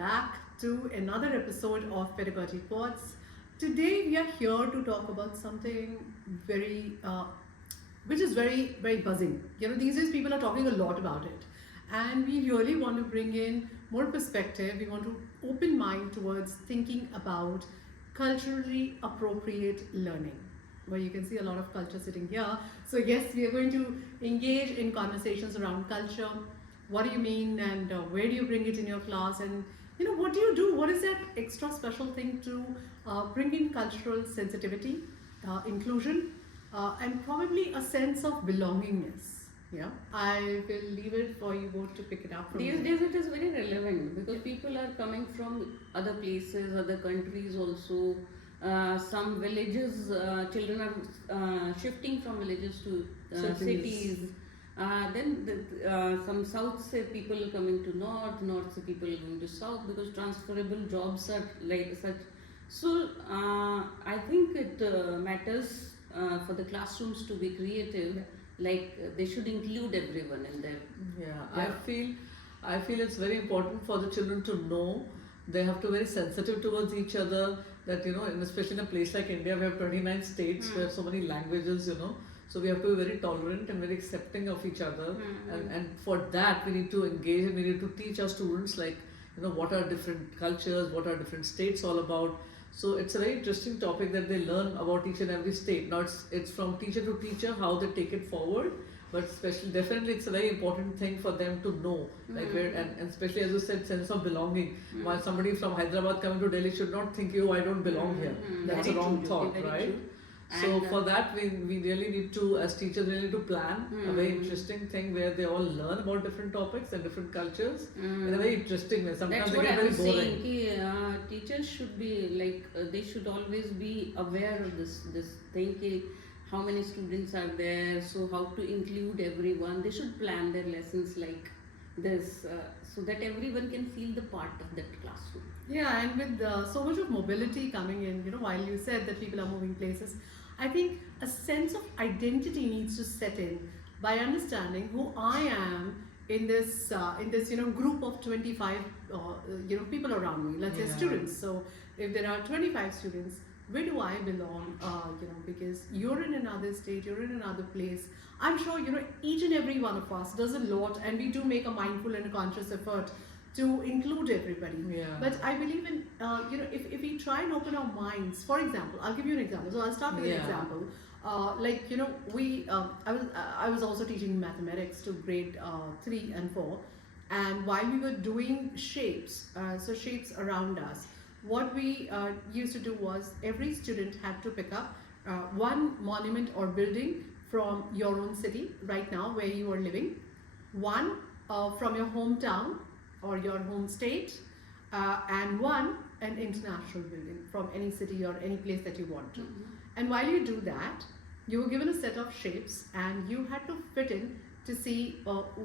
back to another episode of Pedagogy Pods. Today we are here to talk about something very, which is very buzzing. These days people are talking a lot about it, and we really want to bring in more perspective. We want to open mind towards thinking about culturally appropriate learning. Where you can see a lot of culture sitting here. So yes, we are going to engage in conversations around culture. What do you mean, and where do you bring it in your class, and what do you do? What is that extra special thing to bring in cultural sensitivity, inclusion, and probably a sense of belongingness? Yeah, I will leave it for you both to pick it up from These here. days it is very relevant because people are coming from other places, other countries also. Some villages, children are shifting from villages to cities. Some south say people are coming to north say people are going to south because transferable jobs are like such. So I think it matters for the classrooms to be creative. Like they should include everyone in there. Yeah, Yeah. I feel it's very important for the children to know they have to be very sensitive towards each other. That and especially in a place like India, we have 29 states, we have so many languages, so we have to be very tolerant and very accepting of each other. And for that, we need to engage and we need to teach our students what are different cultures, what are different states all about. So it's a very interesting topic that they learn about each and every state. Now it's from teacher to teacher how they take it forward, but especially definitely it's a very important thing for them to know, like where and especially as you said, sense of belonging. While somebody from Hyderabad coming to Delhi should not think I don't belong here. That's Very a wrong true, thought, very right? true. So And, for that we really need to, as teachers, really need to plan a very interesting thing where they all learn about different topics and different cultures in a very interesting way. Sometimes That's they what get I very was boring. saying. Teachers should be like they should always be aware of this thing. How many students are there? So how to include everyone? They should plan their lessons like this, so that everyone can feel the part of that classroom. Yeah, and with so much of mobility coming in, while you said that people are moving places, I think a sense of identity needs to set in by understanding who I am in this group of 25 people around me. Let's say Yeah. students. So if there are 25 students, where do I belong? Because you're in another state, you're in another place. I'm sure each and every one of us does a lot, and we do make a mindful and a conscious effort to include everybody. Yeah. But I believe in, if we try and open our minds, for example, I'll give you an example. So I'll start with an Yeah. example. I was also teaching mathematics to grade 3 and 4. And while we were doing shapes, so shapes around us, what we used to do was every student had to pick up one monument or building from your own city right now where you are living, one from your hometown or your home state, and one an international building from any city or any place that you want to. And while you do that, you were given a set of shapes and you had to fit in to see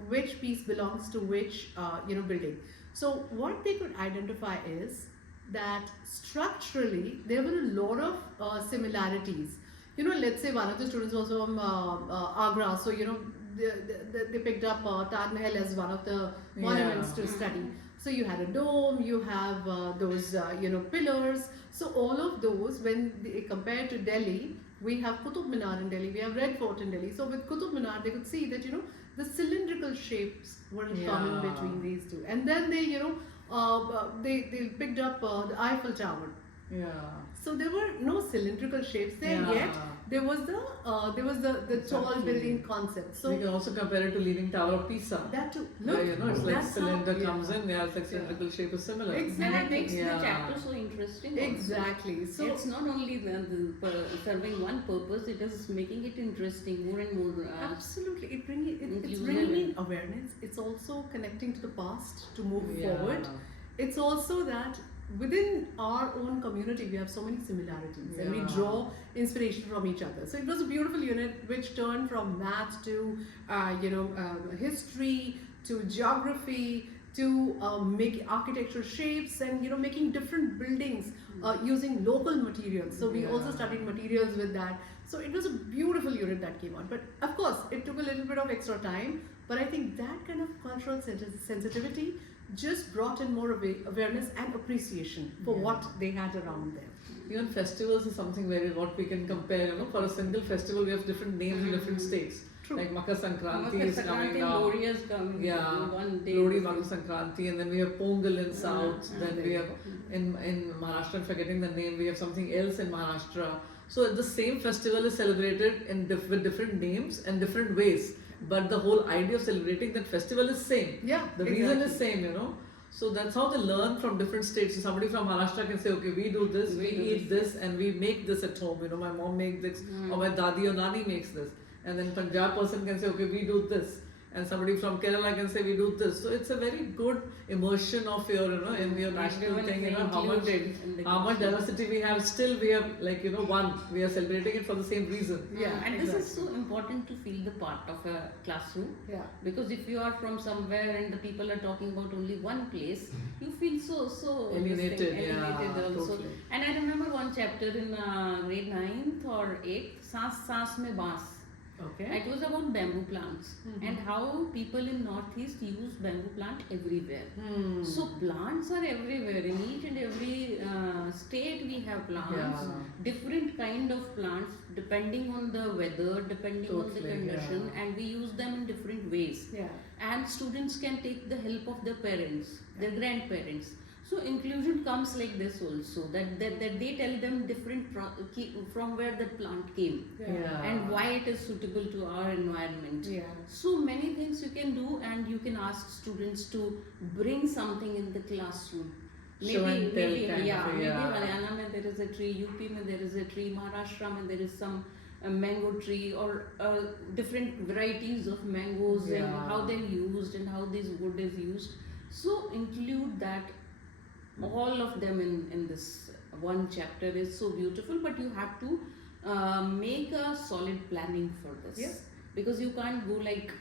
which piece belongs to which building. So what they could identify is that structurally there were a lot of similarities. Let's say one of the students was from Agra, so they picked up Taj Mahal as one of the monuments to study. So you had a dome, you have those pillars. So all of those, when they compared to Delhi, we have Qutub Minar in Delhi, we have Red Fort in Delhi. So with Qutub Minar, they could see that the cylindrical shapes were common between these two. And then they picked up the Eiffel Tower. Yeah. So there were no cylindrical shapes there, Yeah. yet there was the tall Exactly. building concept. So We can also compare it to Leaning Tower of Pisa. that too. Where, it's like that's cylinder how- comes in, it's like cylindrical shape is similar. Exactly. And it makes Yeah. the chapter so interesting. also. Exactly. So It's not only serving one purpose; it is making it interesting more and more. absolutely, it's inclusive. bringing in awareness. It's also connecting to the past to move Yeah. forward. It's also that within our own community we have so many similarities and we Yeah. draw inspiration from each other. So it was a beautiful unit which turned from math to history to geography to make architectural shapes and making different buildings using local materials. So we also Yeah. studied materials with that. So it was a beautiful unit that came out. But of course, it took a little bit of extra time. But I think that kind of cultural sensitivity, just brought in more awareness and appreciation for Yeah. what they had around them. Even festivals is something very what we can compare. For a single festival, we have different names in different states. True. Like Makar Sankranti Makar is coming Sankranti, now. Lodi is coming. Yeah, One day. Lodi, Makar Sankranti, and then we have Pongal in South. Then there we you have in Maharashtra, I'm forgetting the name. We have something else in Maharashtra. So the same festival is celebrated with different names and different ways. But the whole idea of celebrating that festival is same. Yeah, The reason is same. So that's how they learn from different states. So somebody from Maharashtra can say, okay, we do this, we eat this, and we make this at home. My mom makes this, or my dadi or nani makes this. And then Punjab person can say, okay, we do this. And somebody from Kerala can say, we do this. So it's a very good immersion of your, in your national Everyone thing, is how much included in the much culture. diversity we have. Still, we have one. We are celebrating it for the same reason. Yeah, And this is exactly. so important to feel the part of a classroom. Yeah. Because if you are from somewhere and the people are talking about only one place, you feel so Alienated, this thing, yeah, alienated also. totally. And I remember one chapter in grade 9th or 8th, Saas Saas Mein Baas. Okay. It was about bamboo plants and how people in Northeast use bamboo plant everywhere. So plants are everywhere. In each and every state we have plants, Yeah. different kind of plants depending on the weather, depending on the Totally, condition, yeah. and we use them in different ways. Yeah. And students can take the help of their parents, their grandparents. So inclusion comes like this also, that they tell them different from where that plant came Yeah. and why it is suitable to our environment. Yeah. So many things you can do, and you can ask students to bring something in the classroom. Show and tell maybe kind yeah, of, maybe yeah. Haryana mein there is a tree, UP mein there is a tree, Maharashtra mein there is some mango tree, or different varieties of mangoes and Yeah. how they're used and how this wood is used. So include that, all of them in this one chapter is so beautiful, but you have to make a solid planning for this. Yes. Because you can't go like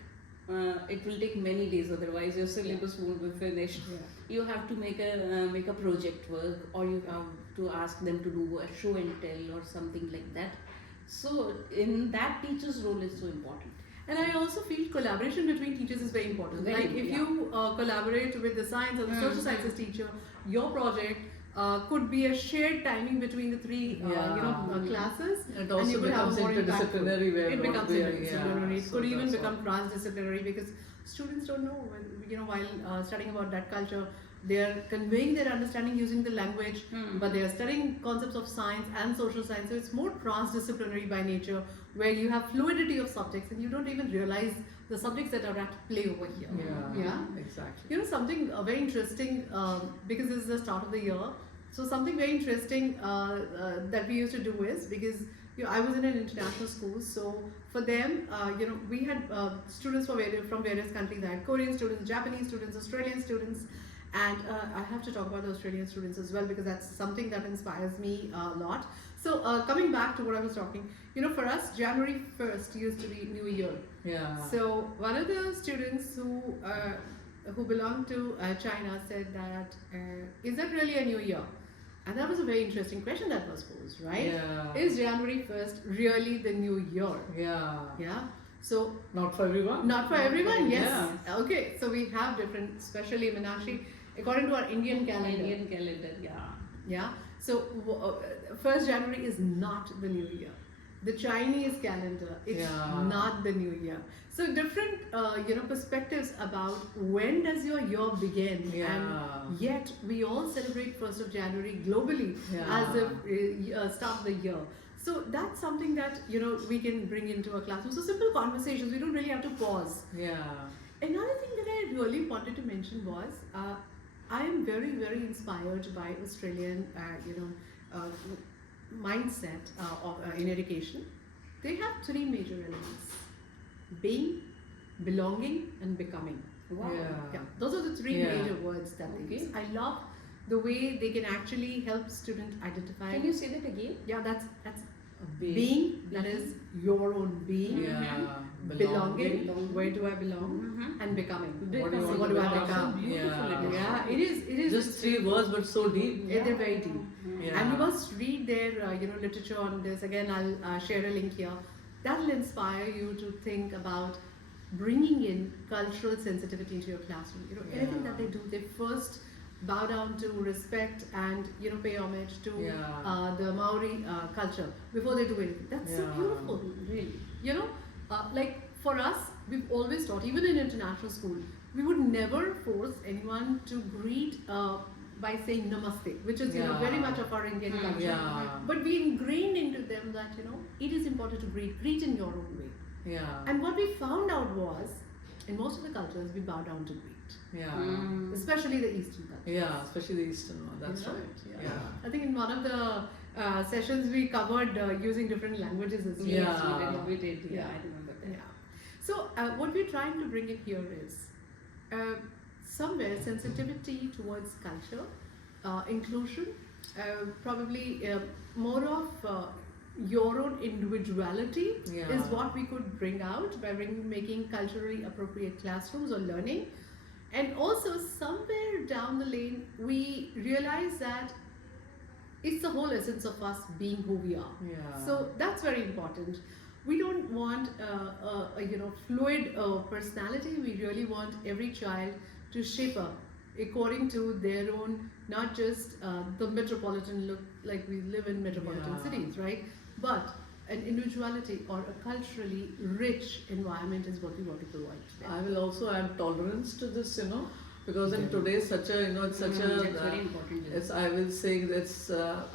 it will take many days, otherwise your syllabus won't be finished. Yeah. You have to make a project work, or you have to ask them to do a show and tell or something like that. So in that, teacher's role is so important. And I also feel collaboration between teachers is very important. Very, Like if yeah. you collaborate with the science or the social sciences teacher, your project could be a shared timing between the three Yeah. classes. It and also you will have becomes a more interdisciplinary impactful. where It what becomes we are- interdisciplinary. yeah, It so could even that's become what- transdisciplinary because students don't know while studying about that culture. They are conveying their understanding using the language, but they are studying concepts of science and social science. So it's more transdisciplinary by nature, where you have fluidity of subjects and you don't even realize the subjects that are at play over here. Yeah, exactly. Something very interesting, because this is the start of the year. So something very interesting that we used to do is, because I was in an international school, so for them, we had students from various countries. I had Korean students, Japanese students, Australian students, and I have to talk about the Australian students as well, because that's something that inspires me a lot. So coming back to what I was talking, for us, January 1st used to be New Year. Yeah. So one of the students who belonged to China said that, is that really a new year? And that was a very interesting question that was posed, right? Yeah. Is January 1st really the new year? Yeah. Yeah. So Not for everyone. not for everyone, yes. Yeah. Okay, so we have different, especially Meenakshi, according to our Indian calendar. Indian calendar, yeah. Yeah. So 1st January is not the new year. The Chinese calendar, it's Yeah. not the new year. So different, perspectives about when does your year begin, Yeah. and yet we all celebrate 1st of January globally Yeah. as the start of the year. So that's something that we can bring into a classroom. So simple conversations. We don't really have to pause. Yeah. Another thing that I really wanted to mention was, I am very, very inspired by Australian, mindset in education. They have three major elements: being, belonging, and becoming. Wow. Yeah, those are the three Yeah. major words that they Okay. use. I love the way they can actually help student identify. Can you say that again? Yeah, that's being. That is your own being. Yeah. Belonging. Belonging. Where do I belong? Mhm. And becoming. What do you Becoming. want What to do I become? become? So beautiful it is. Yeah, it is. It is Just three words, but so deep. They're very deep. Yeah. And you must read their literature on this. Again, I'll share a link here. That will inspire you to think about bringing in cultural sensitivity into your classroom. You know, anything that they Yeah. do, they first bow down to respect and pay homage to Yeah. the Maori culture before they do anything. That's so Yeah. beautiful. Really. You know, like for us, we've always taught, even in international school, we would never force anyone to greet by saying namaste, which is very much of our Indian culture. Yeah. But we ingrained into them that it is important to greet in your own way. Yeah. And what we found out was, in most of the cultures, we bow down to greet, Yeah. especially the Eastern culture. Yeah, especially the Eastern one. That's You know? right. Yeah. Yeah. I think in one of the sessions we covered using different languages as well. Yes, Yeah. we did. Yeah, Yeah. I remember that. Yeah. So what we're trying to bring in here is somewhere sensitivity towards culture, inclusion, probably more of your own individuality Yeah. is what we could bring out by making culturally appropriate classrooms or learning. And also somewhere down the lane, we realize that it's the whole essence of us being who we are. Yeah. So that's very important. We don't want a fluid personality. We really want every child to shape up according to their own, not just the metropolitan look, like we live in metropolitan Yeah. cities, right? But an individuality or a culturally rich environment is what we want to provide to them. I will also add tolerance to this, because in Yeah. today's such a, it's such That's a, very important. it's, I will say it's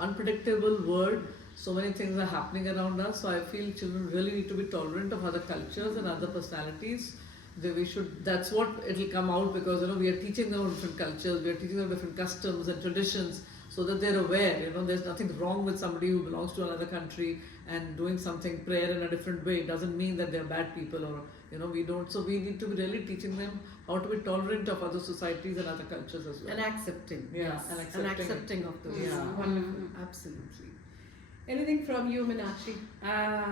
unpredictable world. So many things are happening around us. So I feel children really need to be tolerant of other cultures and other personalities. We should. That's what it'll come out, because we are teaching them different cultures, we are teaching them different customs and traditions, so that they're aware. There's nothing wrong with somebody who belongs to another country and doing something prayer in a different way. It doesn't mean that they're bad people, or we don't. So we need to be really teaching them how to be tolerant of other societies and other cultures as well. And accepting. Yeah, Yes. and And accepting. accepting of those. Yeah. Wonderful. Absolutely. Anything from you, Meenakshi?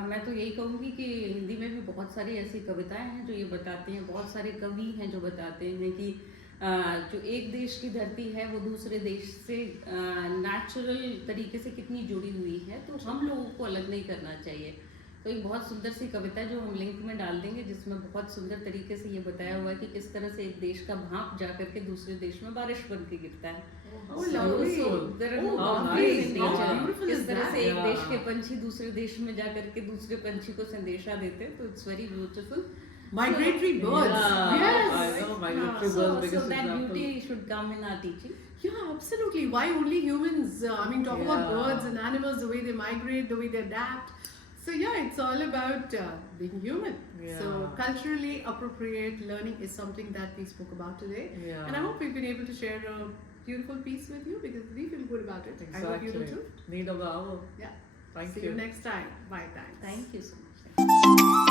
मैं तो यही कहूँगी कि हिंदी में भी बहुत सारी ऐसी कविताएं हैं जो ये बताती हैं, बहुत सारे कवि हैं जो बताते हैं कि जो एक देश की धरती है वो दूसरे देश से नेचुरल तरीके से कितनी जुड़ी हुई है, तो हम लोगों को अलग नहीं करना चाहिए। तो एक बहुत सुंदर सी कविता है जो हम लिंक में डाल देंगे, जिसमें बहुत सुंदर तरीके से ये बताया हुआ है कि किस तरह से एक देश का भाप जा करके दूसरे देश में बारिश बन के गिरता है। Oh, lovely. there are no Oh, boundaries nice. in How nature. beautiful किस is तरह that? से एक Yeah. देश के पंछी दूसरे देश में जा करके दूसरे पंछी को संदेशा देते हैं, तो it's very beautiful. Migratory birds. Yeah, Yes. I know, migratory So, birds, so biggest that example. beauty should come in our teaching. Yeah, absolutely. Why only humans? I mean, talk about Yeah. birds and animals, the way they migrate, the way they adapt. So yeah, it's all about being human. Yeah. So culturally appropriate learning is something that we spoke about today. Yeah. And I hope we've been able to share a beautiful piece with you, because we feel good about it. I hope you do Exactly. too. Need of the hour. Yeah. Thank See you next time. Bye. Thanks. Thank you so much.